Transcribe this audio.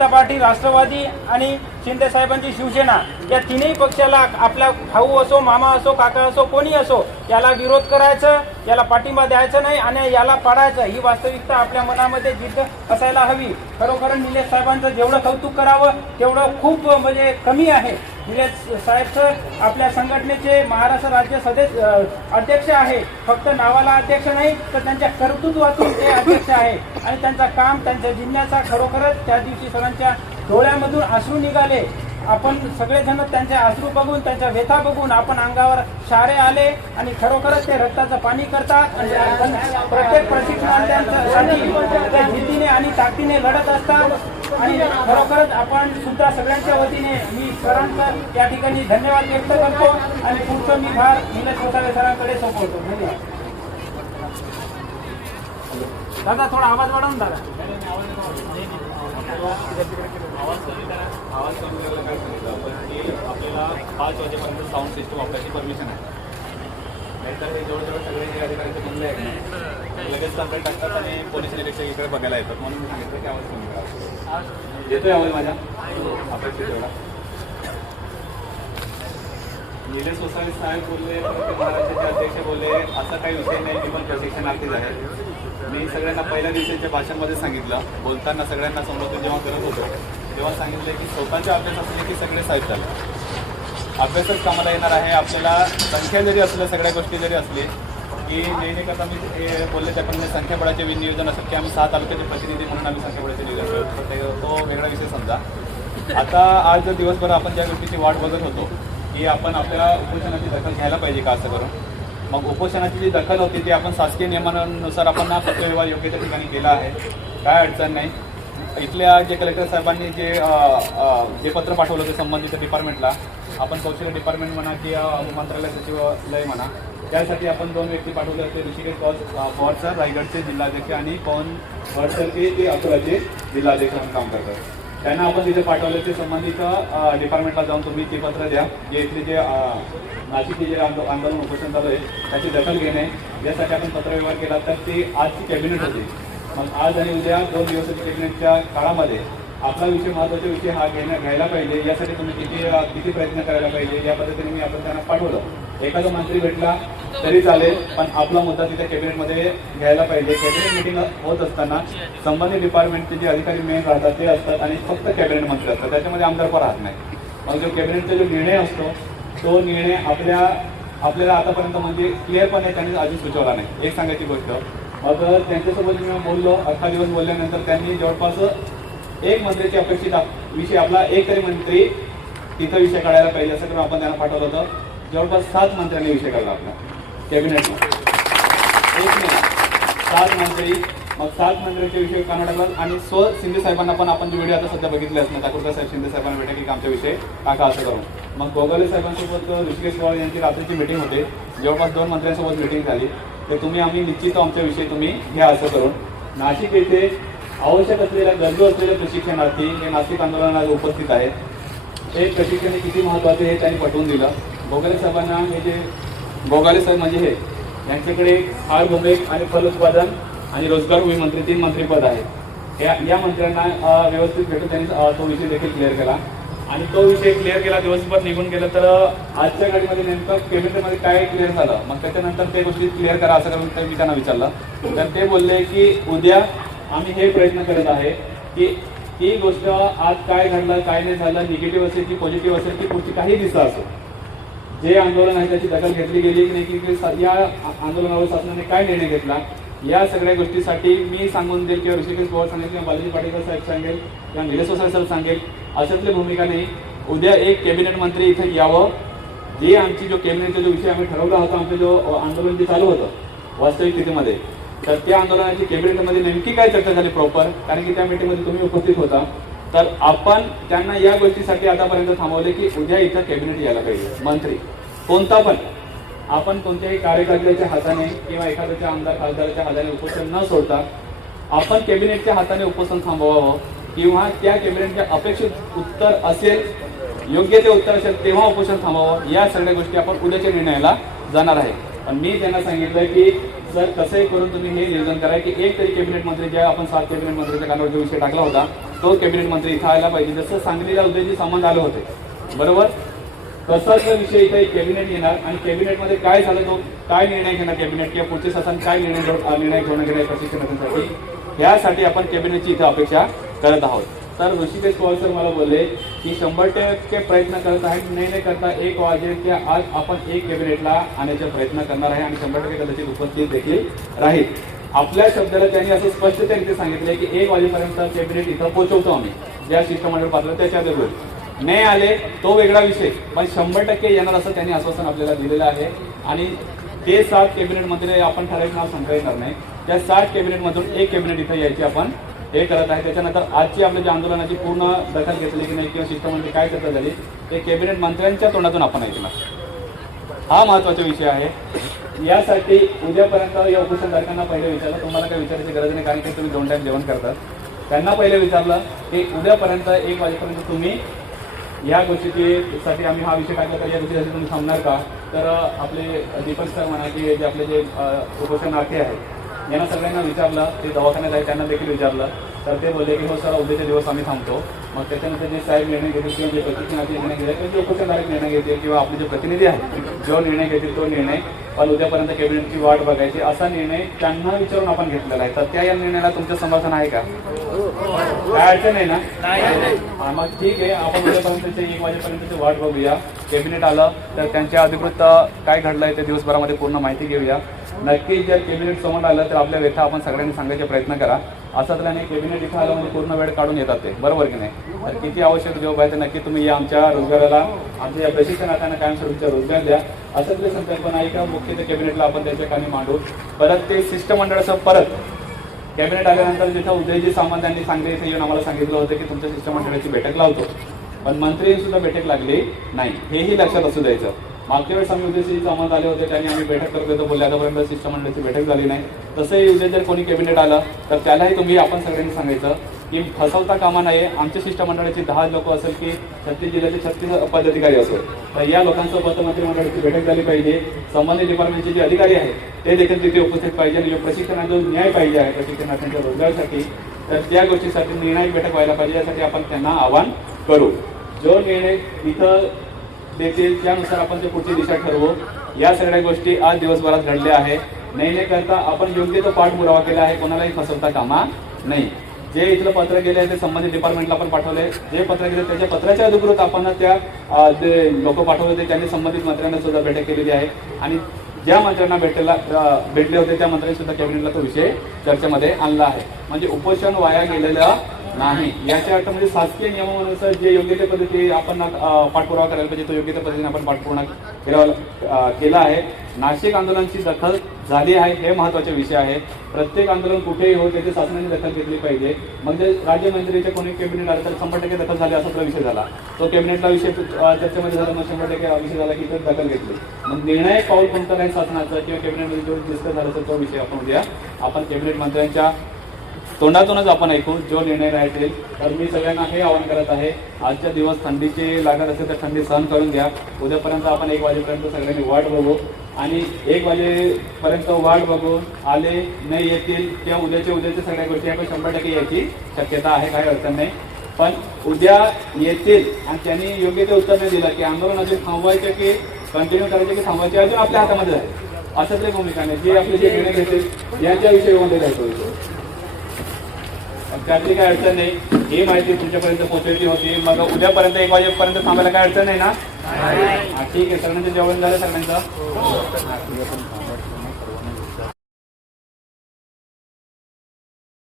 जनता party, Rashtrawadi आणि शिंदे साहेबांची शिवसेना या तिन्ही पक्षाला आपला भाऊ असो, मामा असो, काका असो, कोणी असो याला विरोध करायचं, याला पाठिंबा द्यायचं नाही आणि याला पाडायचं ही वास्तविकता आपल्या मनामध्ये जिद्द असायला हवी. खरोखर निलेश साहेबांचं जेवढं कौतुक करावं तेवढं खूप म्हणजे कमी आहे. निलेश साहेब सर आपल्या संघटनेचे महाराष्ट्र राज्य अध्यक्ष आहे. फक्त नावाला अध्यक्ष नाही तर त्यांच्या कर्तृत्वातून ते अध्यक्ष आहे आणि त्यांचं काम, त्यांच्या जिज्ञासा खरोखरच त्या दिवशी सरांच्या डोळ्यामधून अश्रू निघाले. आपण सगळेजण त्यांचे अश्रू बघून, त्यांच्या व्यथा बघून आपण अंगावर शारे आले आणि खरोखरच ते रक्ताचं पाणी करतात आणि प्रत्येक प्रशिक्षणार्थ्यांसाठी ते जिद्दीने आणि ताकदीने लढत असतात आणि खरोखरच आपण सुद्धा सगळ्यांच्या वतीने मी सरांचा या ठिकाणी धन्यवाद व्यक्त करतो आणि पुढचं मी भार निलेश कोसाळे सरांकडे सोपवतो. धन्यवाद. दादा थोडा आवाज वाढवून दादा. आवाज कमी करायला काय सांगितलं आपण की आपल्याला 5 वाजेपर्यंत साऊंड सिस्टम वापरायची परमिशन आहे. नाहीतर हे जवळजवळ सगळे जे अधिकाऱ्यांचे बंगले आहेत ना लगेच कंप्लेंट टाकतात आणि पोलीस निरीक्षक इकडे बघायला येतात. म्हणून मी सांगितलं की आवाज कमी करा. येतोय आवाज माझ्या अपेक्षित तेवढा. निलेश कोसाळे साहेब बोलले, महाराष्ट्राचे अध्यक्ष बोलले असा काही विषय नाही की पण प्रशिक्षणार्थीच आहेत. मी सगळ्यांना पहिल्या दिवशीच्या भाषणामध्ये सांगितलं, बोलताना सगळ्यांना संबोधित जेव्हा करत होतो तेव्हा सांगितलं की स्वतःचे अभ्यास असले की सगळे साहित्य झाले. अभ्यासच कामाला येणार आहे. आपल्याला संख्या जरी असल्या, सगळ्या गोष्टी जरी असली की नेहमीकरता मी हे बोलले त्याप्रमाणे संख्याबळाचे नियोजन असतं की आम्ही 6 तालुक्याचे प्रतिनिधी म्हणून आम्ही संख्याबळाचे नियोजन करतो. तो वेगळा विषय समजा. आता आज जर दिवसभर आपण ज्या गोष्टीची वाट बघत होतो की आपण आपल्या उपोषणाची दखल घ्यायला पाहिजे का असं करून, मग उपोषणाची जी दखल होती ती आपण शासकीय नियमानुसार आपण पत्रव्यवहार योग्य त्या ठिकाणी केला आहे. काय अडचण नाही. इथल्या जे कलेक्टर साहेबांनी जे पत्र पाठवलं होतं संबंधित डिपार्टमेंटला, आपण कौशल्य डिपार्टमेंट म्हणा किंवा मंत्रालय सचिवालय म्हणा, त्यासाठी आपण 2 व्यक्ती पाठवले होते. ऋषिकेश पवार सर रायगडचे जिल्हाध्यक्ष आणि पवन भट सर ते अकोलाचे जिल्हाध्यक्ष म्हणून काम करतात. त्यांना आपण तिथे पाठवले. ते संबंधित डिपार्टमेंटला जाऊन तुम्ही ते पत्र द्या. जे इथले जे नाशिकचे जे आंदोलन उपोषण चालू आहे त्याची दखल घेणे, यासाठी आपण पत्रव्यवहार केला. तर ती आजची कॅबिनेट होती. मग आज आणि उद्या 2 दिवसाच्या कॅबिनेटच्या काळामध्ये आपला विषय, महत्त्वाचा विषय हा घ्यायला पाहिजे. यासाठी तुम्ही किती प्रयत्न करायला पाहिजे या पद्धतीने मी आपण त्यांना पाठवलं. एखादा मंत्री भेटला तरी चालेल, पण आपला मुद्दा तिथे कॅबिनेटमध्ये घ्यायला पाहिजे. कॅबिनेट मिटिंग होत असताना संबंधित डिपार्टमेंटचे जे अधिकारी मेन राहतात ते असतात आणि फक्त कॅबिनेट मंत्री असतात. त्याच्यामध्ये आमदार पण राहत नाही. मग जो कॅबिनेटचा जो निर्णय असतो तो निर्णय आपल्याला आतापर्यंत म्हणजे क्लिअरपणे त्यांनी अजून सुचवला नाही. एक सांगायची गोष्ट, मग त्यांच्यासोबत मी बोललो. 18 दिवस बोलल्यानंतर त्यांनी जवळपास एक मंत्र्याची अपेक्षित विषय आपला एक तरी मंत्री तिथं विषय काढायला पाहिजे असं करून आपण त्यांना पाठवलं होतं. जवळपास 7 मंत्र्यांनी विषय काढला आपला कॅबिनेटला. एक नाही 7 मंत्री. मग 7 मंत्र्यांचे विषय काढला आणि शिंदे साहेबांना पण आपण जे व्हिडिओ आता सध्या बघितले असणार, ठाकूरकर साहेब शिंदे साहेबांना भेटा की आमच्या विषय काका असं करून. मग गोगावले साहेबांसोबत ऋषिकेश पवार यांची रात्रीची मीटिंग होते. जवळपास 2 मंत्र्यांसोबत मीटिंग झाली. तर आम्ही निश्चित आमच्या विषयी तुम्ही घ्या असं करून. नाशिक येथे आवश्यक असलेल्या, गरजू असलेले प्रशिक्षणार्थी हे नाशिक आंदोलनाला उपस्थित आहेत. हे प्रशिक्षण किती महत्त्वाचे हे त्यांनी पटवून दिलं. गोगावले साहेबांना हे जे गोगावले साहेब म्हणजे हे यांच्याकडे हार भूमिक आणि फल उत्पादन आणि रोजगार हमी मंत्री 3 मंत्रीपद आहे. या मंत्र्यांना व्यवस्थित भेटून त्यांनी तो विषय देखील क्लिअर केला आणि तो विषय क्लिअर केला. दिवसभर निघून गेला. तर आजच्या घडीमध्ये नेमकं कॅबिनेटमध्ये काय क्लिअर झालं, मग त्याच्यानंतर ते गोष्टी क्लिअर करा असं करून मी त्यांना विचारलं. तर ते बोलले की उद्या आम्ही हे प्रयत्न करत आहे की ही गोष्ट आज काय घडलं, काय नाही झालं, निगेटिव्ह असेल की पॉझिटिव्ह असेल की पुढची काही दिशा असेल, जे आंदोलन आहे त्याची दखल घेतली गेली की नाही, की या आंदोलनावर शासनाने काय निर्णय घेतला, या सगळ्या गोष्टीसाठी मी सांगून देईल किंवा ऋषिकेश पवार सांगेल किंवा बालाजी पाटील साहेब सांगेल किंवा निलेश कोसाळे साहेब सांगेल. अशातली भूमिका नाही. उद्या एक कॅबिनेट मंत्री इथे यावं. जे आमची जो कॅबिनेटचा जो विषय आम्ही ठरवला होता, आमचं जो आंदोलन जे चालू होतं वास्तविक स्थितीमध्ये, तर त्या आंदोलनाची कॅबिनेटमध्ये नेमकी काय चर्चा झाली प्रॉपर, कारण की त्या मीटिंगमध्ये तुम्ही उपस्थित होता. तर आपण त्यांना या गोष्टीसाठी आतापर्यंत थांबवले की उद्या इथं कॅबिनेट यायला पाहिजे. मंत्री कोणता पण, आपण कोणत्याही कार्यकर्त्याच्या हाताने किंवा एखाद्याच्या आमदार खासदाराच्या हाताने उपोषण न सोडता आपण कॅबिनेटच्या हाताने उपोषण थांबवावं किंवा त्या कॅबिनेटच्या अपेक्षित उत्तर असेल, योग्य ते उत्तर असेल तेव्हा उपोषण थांबवावं. या सगळ्या गोष्टी आपण उद्याच्या निर्णयाला जाणार आहे. पण मी त्यांना सांगितलं की सर कसंही करून तुम्ही हे नियोजन करा की एक तरी कॅबिनेट मंत्री, ज्या आपण 7 कॅबिनेट मंत्र्यांच्या कानावर जो विषय टाकला होता तो कॅबिनेट मंत्री इथं आला पाहिजे. जसं सांगलीला उदयजी सामंत आले होते, बरोबर, तसाच विषय इथे कॅबिनेट येणार आणि कॅबिनेटमध्ये काय झालं, तो काय निर्णय घेणार कॅबिनेट किंवा पुढचे शासन काय निर्णय घेऊन घेणार प्रशिक्षणासाठी, यासाठी आपण कॅबिनेटची इथं अपेक्षा करत आहोत. तर ऋषिकेश पवार सर मला बोलले की 100% प्रयत्न करत आहेत, नाही करता 1 वाजेल की आज आपण एक कॅबिनेटला आणण्याचा प्रयत्न करणार आहे आणि 100% कदाचित उपस्थित देखील राहील. आपल्या शब्दाला त्यांनी असं स्पष्टतेने सांगितले की 1 वाजेपर्यंत कॅबिनेट इथं पोहोचवतो आम्ही, ज्या शिष्टमंडळ पात्र त्याच्या दरम्यान नाही आले तो वेगळा विषय, पण 100% येणार असं त्यांनी आश्वासन आपल्याला दिलेलं आहे. आणि ते 7 कॅबिनेटमध्ये आपण ठराविक नाव सांगता येणार नाही, त्या 7 कॅबिनेटमधून एक कॅबिनेट इथं यायची आपण हे करत आहे. त्याच्यानंतर आजची आपल्या ज्या आंदोलनाची पूर्ण दखल घेतली की नाही किंवा शिष्टमंडळी काय चर्चा झाली ते कॅबिनेट मंत्र्यांच्या तोंडातून आपण ऐकणार, हा महत्वाचा विषय आहे. यासाठी उद्यापर्यंत या उपोषणधारकांना पहिले विचारलं, तुम्हाला काही विचारायची गरज नाही कारण की तुम्ही 2 टाइम जेवण करतात. त्यांना पहिले विचारलं की उद्यापर्यंत 1 वाजेपर्यंत तुम्ही या गोष्टीसाठी आम्ही हा विषय काढला तर या गोष्टीसाठी तुम्ही थांबणार का. तर आपले दीपक सर म्हणा की जे आपले जे उपोषणार्थी आहेत यांना सगळ्यांना विचारलं, ते दवाखान्यात आहे त्यांना देखील विचारलं, तर ते बोलले की हो सर उद्याचे दिवस आम्ही थांबतो. मग त्याच्यानंतर जे साहेब निर्णय घेतील किंवा जे प्रशिक्षणार्थी निर्णय घेतील किंवा जे उपोषणधारक निर्णय घेतील किंवा आपले जे प्रतिनिधी आहेत जो निर्णय घेतील तो निर्णय, पण उद्यापर्यंत कॅबिनेटची वाट बघायची असा निर्णय त्यांना विचारून आपण घेतलेला आहे. तर त्या या निर्णयाला तुमचं समर्थन आहे का, काय अडचण आहे ना. मग ठीक आहे, आपण उद्यापर्यंतचे 1 वाजेपर्यंतची वाट बघूया. कॅबिनेट आलं तर त्यांच्या अधिकृत काय घडलंय ते दिवसभरामध्ये पूर्ण माहिती घेऊया. नक्की जर कॅबिनेट समोर आलं तर आपल्या व्यथा आपण सगळ्यांनी सांगायचा प्रयत्न करा. असं तर नाही कॅबिनेट इथं आलं म्हणजे पूर्ण वेळ काढून येतात ते, बरोबर की नाही. तर किती आवश्यक जॉब आहे तर नक्की तुम्ही या आमच्या रोजगाराला, आमच्या या प्रशिक्षणार्थ्यांना कायमस्वरूपीचा रोजगार द्या. असं तरी संकल्पना आहे का मुख्य ते कॅबिनेटला आपण त्याच्या खाली मांडू. परत ते शिष्टमंडळाचं परत कॅबिनेट आल्यानंतर जिथं उदयजी सामंत यांनी सांगली इथे येऊन आम्हाला सांगितलं होतं की तुमच्या शिष्टमंडळाची बैठक लावतो, पण मंत्र्यांनी सुद्धा बैठक लागली नाही, हेही लक्षात असू द्यायचं. मागच्या वेळेस आम्ही उदयजी सामंत आले होते त्यांनी आम्ही बैठक करत होतो बोलले, आतापर्यंत शिष्टमंडळाची बैठक झाली नाही. तसंही उद्या जर कोणी कॅबिनेट आलं तर त्यालाही तुम्ही आपण सगळ्यांनी सांगायचं की फसवता कामा नये. आमच्या शिष्टमंडळाची 10 लोक असेल की 36 जिल्ह्याचे 36 पदाधिकारी असेल तर या लोकांसोबत मंत्रिमंडळाची बैठक झाली पाहिजे. संबंधित डिपार्टमेंटचे जे अधिकारी आहेत ते देखील तिथे उपस्थित पाहिजे आणि प्रशिक्षणाचा जो न्याय पाहिजे आहे प्रशिक्षणार्थ्यांच्या रोजगारासाठी, तर त्या गोष्टीसाठी निर्णायक बैठक व्हायला पाहिजे. यासाठी आपण त्यांना आवाहन करू. जो निर्णय इथं देतील त्यानुसार आपण ते पुढची दिशा ठरवू. या सगळ्या गोष्टी आज दिवसभरात घडल्या आहे. नाही करता आपण योग्य तो पाठपुरावा केला आहे, कोणालाही फसवता कामा नाही. जे इथलं पत्र गेले आहे ते संबंधित डिपार्टमेंटला आपण पाठवले, जे पत्र गेले त्याच्या पत्राच्या अधिकृत आपण त्या जे लोक पाठवले होते त्यांनी संबंधित मंत्र्यांना सुद्धा बैठक केलेली आहे आणि ज्या मंत्र्यांना भेटले होते त्या मंत्र्यांनी सुद्धा कॅबिनेटला तो विषय चर्चेमध्ये आणला आहे. म्हणजे उपोषण वाया गेलेलं नाही. याच्या अर्थ म्हणजे शासकीय नियमानुसार जे योग्य त्या पद्धती आपण पाठपुरावा करायला पाहिजे तो योग्य त्या पद्धतीने आपण पाठपुरावा केला आहे. नाशिक आंदोलनाची दखल झाली आहे हे महत्त्वाचे विषय आहे. प्रत्येक आंदोलन कुठेही हो त्याची शासनाने दखल घेतली पाहिजे. मग जर राज्यमंत्रीचे कोणी कॅबिनेट आलं तर 100% दखल झाली असा तो विषय झाला, तो कॅबिनेटला विषय चर्चेमध्ये झाला, मग 100% विषय झाला की तर दखल घेतली. मग निर्णायक पाऊल कोणतं नाही शासनाचं किंवा कॅबिनेटमध्ये जो डिस्कस झाला तर तो विषय आपण उद्या आपण कॅबिनेट मंत्र्यांच्या तोंडातूनच आपण ऐकू जो निर्णय राहतील. तर मी सगळ्यांना हे आवाहन करत आहे, आजच्या दिवस थंडीची लागत असेल तर थंडी सहन करून घ्या. उद्यापर्यंत आपण 1 वाजेपर्यंत सगळ्यांनी वाट बघू आणि 1 वाजेपर्यंत वाट बघून आले नाही येतील किंवा उद्याच्या सगळ्या गोष्टी आपण 100% यायची शक्यता आहे, काही अडचण नाही. पण उद्या येतील आणि त्यांनी योग्य ते उत्तर नाही दिलं की आंदोलन अजून थांबवायचे की कंटिन्यू करायचे की थांबवायचे अजून आपल्या हातामध्ये आहे. असं तरी भूमिका नाही. जे आपले जे निर्णय घेतील यांच्याविषयी मध्ये जायचं, त्यातली काय अडचण नाही. ही माहिती तुमच्यापर्यंत पोहोचवली होती. मग उद्यापर्यंत 1 वाजेपर्यंत थांबायला काय अडचण नाही ना. ठीक आहे, सगळ्यांचं जेवण झालं सगळ्यांचं.